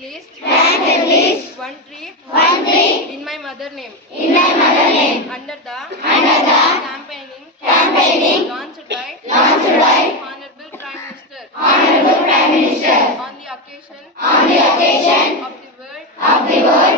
least one tree in my mother name under the campaigning launched by Honorable Prime Minister on the occasion of the World